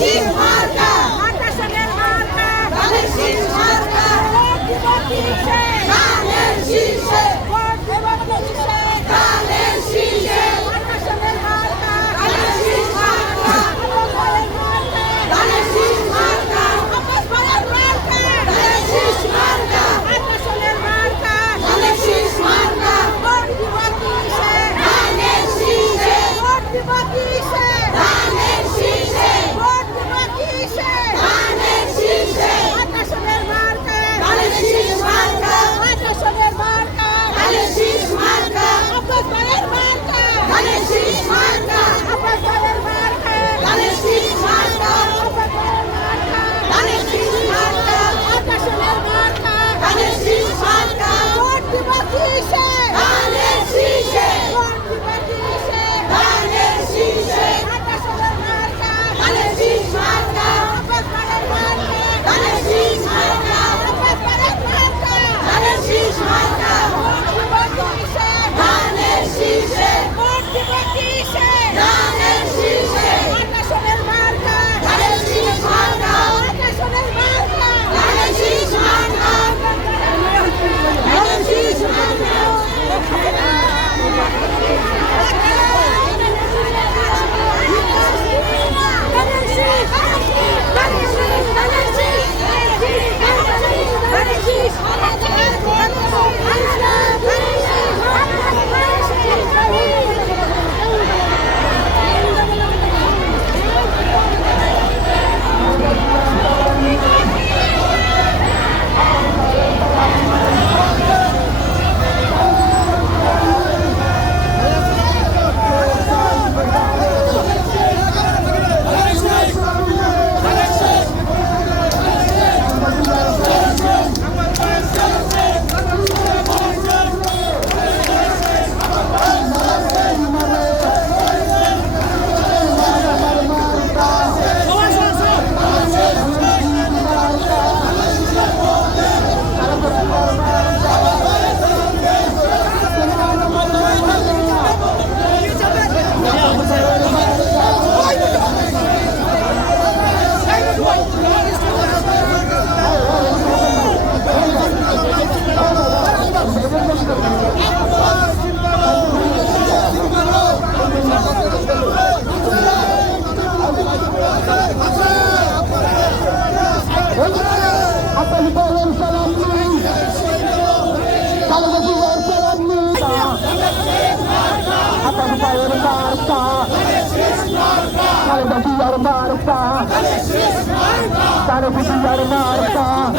শীষ মার্কা, আকাশের মার্কা, ধানের শীষ মার্কা, ভোট দিব কিসে, ধানের শীষে, ভোট দিব কিসে, ধানের শীষে, আকাশের মার্কা, ধানের শীষ মার্কা, ধানের শীষ মার্কা, আকাশ বলের মার্কা, ধানের শীষ মার্কা, আকাশের মার্কা, ধানের শীষ মার্কা, ভোট দিব কিসে, ধানের শীষে, ভোট দিব কিসে, ধানের শীষে, ভোট দিব কিসে, ধানের শীষে, আকাশের মার্কা, ধানের শীষ মার্কা, আকাশের মার্কা, ধানের শীষ মার্কা, আকাশ বলের মার্কা, ধানের শীষ মার্কা, আকাশ বলের মার্কা, ধানের শীষ মার্কা, আকাশ বলের মার্কা, ধানের শীষ মার্কা, আকাশের মার্কা, ধানের শীষ মার্কা, ভোট দিব কিসে, ধানের শীষে, ভোট দিব কিসে, ধানের শীষে, আকাশের মার্কা, ধানের শীষ মার্কা, আকাশ বলের মার্কা, ধানের শীষ মার্কা, আকাশ বলের মার্কা, ধানের শীষ মার্কা, ভোট দিব কিসে, ধানের শীষে, ভোট দিব কিসে, ধানের শীষে, আকাশের মার্কা, ধানের শীষ মার্কা, আকাশের মার্কা, ধানের শীষ মার্কা, ধানের শীষ মার্কা, ধানের শীষ, ধানের শীষ, ধানের শীষ, ধানের শীষ, Marca,